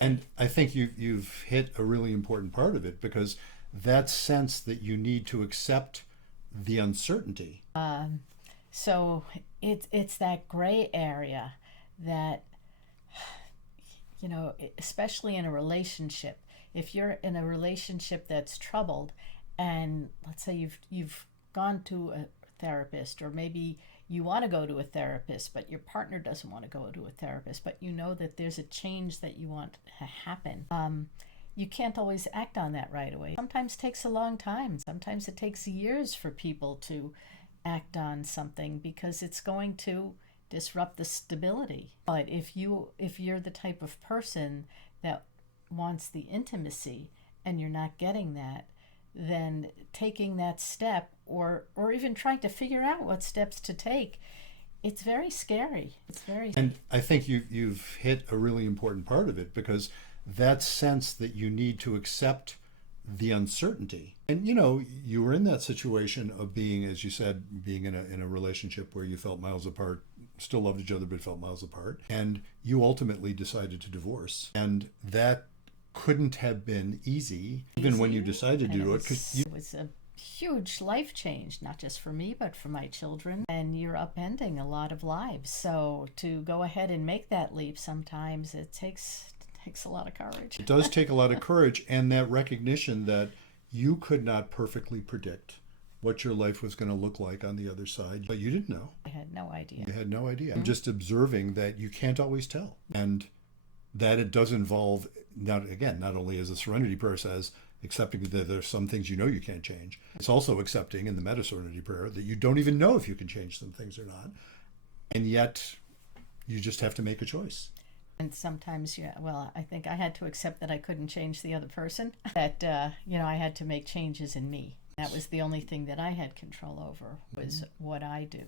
And I think you've hit a really important part of it, because that sense that you need to accept the uncertainty. So it's that gray area that, especially in a relationship, if you're in a relationship that's troubled, and let's say you've gone to a therapist, or maybe you want to go to a therapist but your partner doesn't want to go to a therapist, but you know that there's a change that you want to happen. You can't always act on that right away. Sometimes it takes a long time. Sometimes it takes years for people to act on something, because it's going to disrupt the stability. But if you're the type of person that wants the intimacy and you're not getting that, then taking that step, or even trying to figure out what steps to take, it's very scary. It's very. And I think you've hit a really important part of it, because that sense that you need to accept the uncertainty. And you were in that situation of being, as you said, being in a relationship where you felt miles apart, still loved each other but felt miles apart, and you ultimately decided to divorce. And that couldn't have been easy, even when you decided to do it, because it was a huge life change, not just for me but for my children, and you're upending a lot of lives. So to go ahead and make that leap, sometimes it takes a lot of courage. It does take a lot of courage, and that recognition that you could not perfectly predict what your life was going to look like on the other side, but you didn't know. I had no idea. You had no idea. I'm just observing that you can't always tell, and that it does involve, not only as the Serenity Prayer says, accepting that there's some things you can't change. It's also accepting in the Meta Serenity Prayer that you don't even know if you can change some things or not, and yet you just have to make a choice. And sometimes, I think I had to accept that I couldn't change the other person, that, I had to make changes in me. That was the only thing that I had control over, was what I do.